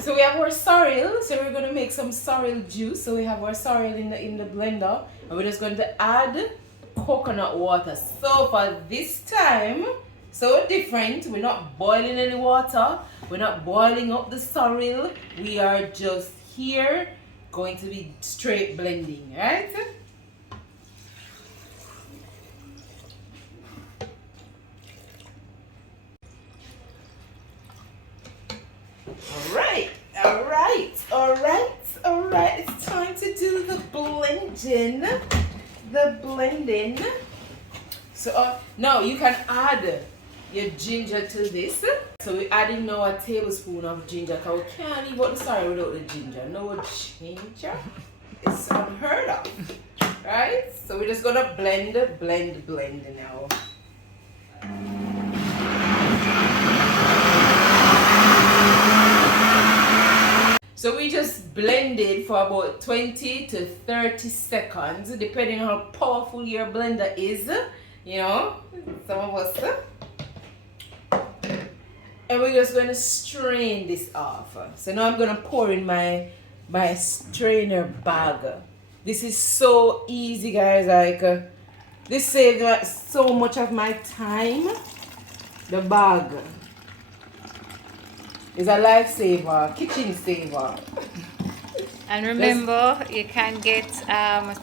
So we have our sorrel. So we're gonna make some sorrel juice. So we have our sorrel in the blender, and we're just going to add coconut water. So for this time, so different. We're not boiling any water. We're not boiling up the sorrel. We are just here going to be straight blending, right? All right. It's time to do the blending. So now you can add your ginger to this. So we're adding now a tablespoon of ginger, because we can't leave out the sorrel without the ginger. No ginger. It's unheard of. Right? So we're just gonna blend now. So we just blended for about 20 to 30 seconds, depending on how powerful your blender is. You know, some of us. And we're just going to strain this off. So now I'm going to pour in my strainer bag. This is so easy, guys. Like, this saves so much of my time. The bag is a lifesaver, kitchen saver. And remember, you can get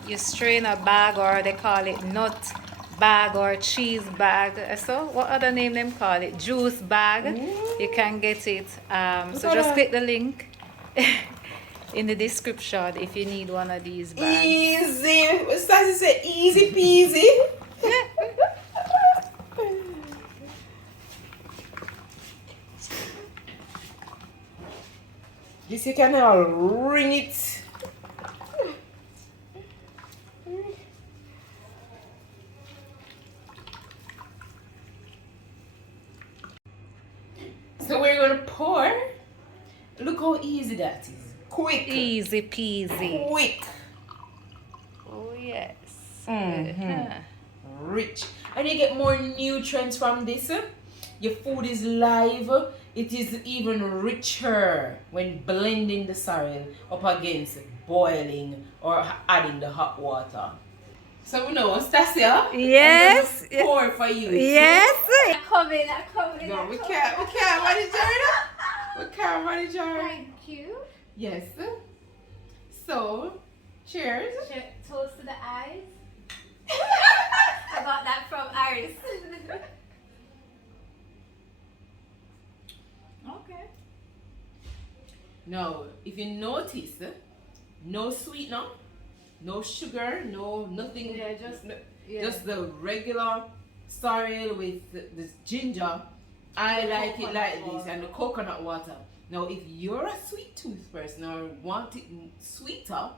your strainer bag, or they call it nut bag or cheese bag. So what other name them call it? Juice bag. You can get it. So just click the link in the description if you need one of these bags. Easy. What Stacia say? Easy peasy. This you can all ring it. So we're gonna pour. Look how easy that is. Quick. Easy peasy. Quick. Oh yes. Rich. And you get more nutrients from this. Your food is live. It is even richer when blending the sorrel up against boiling or adding the hot water. So we know, Stacia. Yes. I'm gonna pour for you. Yes. I'm coming. No, we can't manage her. We can't manage her. Thank you. Yes. So, cheers. Toast to the eyes. I got that from Iris. Okay. Now, if you notice, no sweetener, no sugar, no nothing. Yeah, Just the regular sorrel with this ginger. I like it like this, and the coconut water. Now, if you're a sweet tooth person or want it sweeter,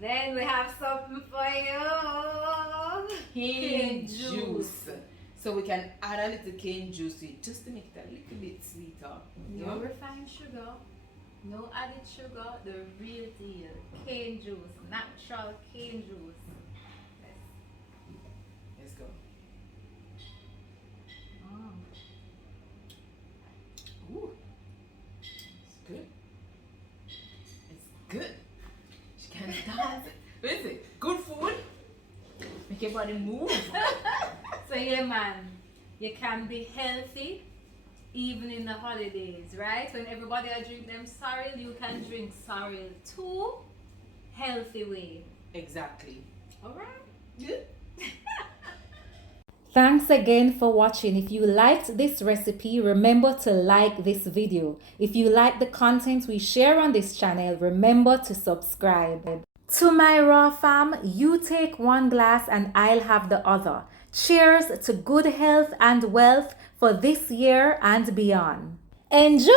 Then we have something for you. cane juice. So we can add a little cane juice to it just to make it a little bit sweeter. No refined sugar, no added sugar, the real deal. Cane juice, natural cane juice. Let's go. Ooh, it's good. It's good. She can dance. Listen, good food. Make your body move. So yeah, man, you can be healthy even in the holidays, right? When everybody are drink them sorrel, you can drink sorrel too. Healthy way. Exactly. Alright? Good. Thanks again for watching. If you liked this recipe, remember to like this video. If you like the content we share on this channel, remember to subscribe. To my raw fam, you take one glass and I'll have the other. Cheers to good health and wealth for this year and beyond. Enjoy!